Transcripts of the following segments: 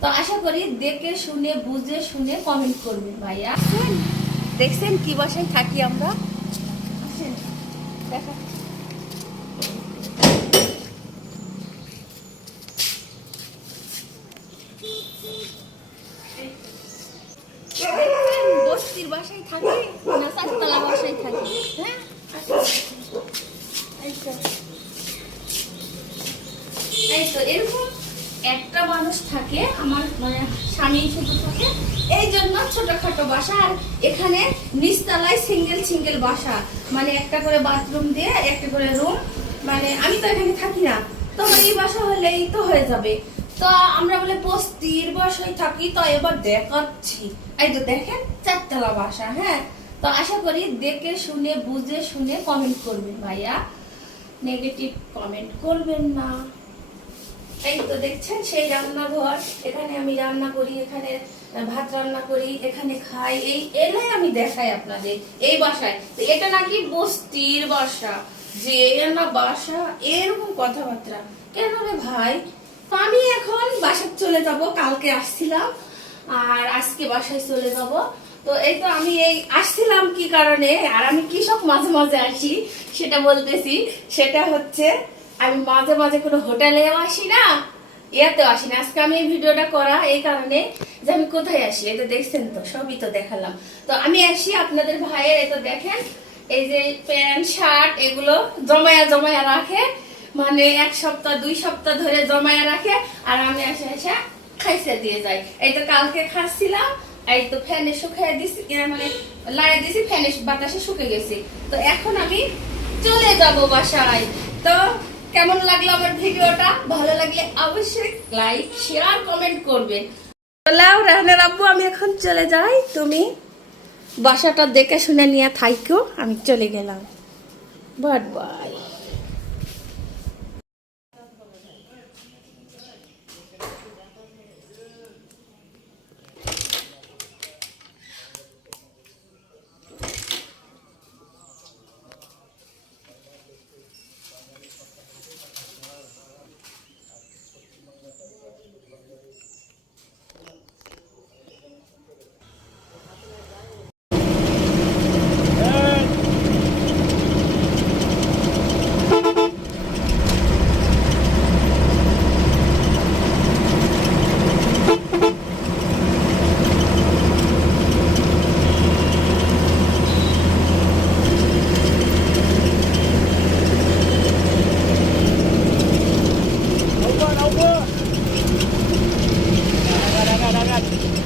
তো আশা করি দেখে শুনে বুঝে শুনে কমেন্ট করবেন ভাইয়া। দেখছেন কি বাসায় থাকি আমরা, দেখা বস্তির বাসায় থাকি না চারতলা বাসায় থাকি। হ্যাঁ এই তো এরকম একটা মানুষ থাকে, আমার মানে স্বামী শুধু থাকে, এই জন্য ছোটখাটো বাসা। আর এখানে নিচতলায় সিঙ্গেল বাসা, মানে একটা করে বাথরুম দিয়ে একটা করে রুম। মানে আমি তো এখানে থাকি না, তো এই বাসা হলেই তো হয়ে যাবে। তো আমরা বলে বস্তির বাসায় থাকি, তো এবার দেখাচ্ছি। এই তো দেখেন চারতলা বাসা। হ্যাঁ, তো আশা করি দেখে শুনে বুঝে শুনে কমেন্ট করবেন ভাইয়া, নেগেটিভ কমেন্ট করবেন না। এই তো দেখছেন সেই রান্নাঘর, এখানে আমি রান্না করি, এখানে ভাত রান্না করি, এখানে খাই। এই এলাই আমি দেখাই আপনাদের এই বাসায়। তো এটা নাকি বস্তির বাসা, যে না বাসা এরকম কথাবার্তা কেন রে ভাই? তো আমি এখন বাসায় চলে যাব, কালকে আসছিলাম আর আজকে বাসায় চলে যাব। তো এই তো আমি এই আসছিলাম কি কারণে, আর আমি কৃষক মাঝে মাঝে আসি সেটা বলতেছি। সেটা হচ্ছে আমি মাঝে মাঝে কোনো হোটেলেও আসি না, ইয়াতেও আসি না। আজকে আমি এই ভিডিওটা করা এই কারণে যে আমি কোথায় আসি, এটা দেখছেন তো, সবই তো দেখালাম। তো আমি আসি আপনাদের ভাইয়ের, এই তো দেখেন এই যে প্যান্ট শার্ট এগুলো জমায়া রাখে, মানে 1 সপ্তাহ 2 সপ্তাহ ধরে জমায়া রাখে, আর আমি এসে খাইছে দিয়ে যাই। এই তো কালকে খাচ্ছিলাম, এই তো ফ্যানে শুকিয়ে দিছি, মানে লাড়ে দিছি, ফ্যানে বাতাসে শুকে গেছি। তো এখন আমি চলে যাব বাসায়। তো কেমন লাগলো আমার ভিডিওটা? ভালো লাগলে অবশ্যই লাইক শেয়ার কমেন্ট করবেন। লাও রাহানের আব্বু, আমি এখন চলে যাই, তুমি বাসাটা দেখে শুনে নিয়ে থাইকো, আমি চলে গেলাম। Bye bye.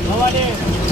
Bawa dia.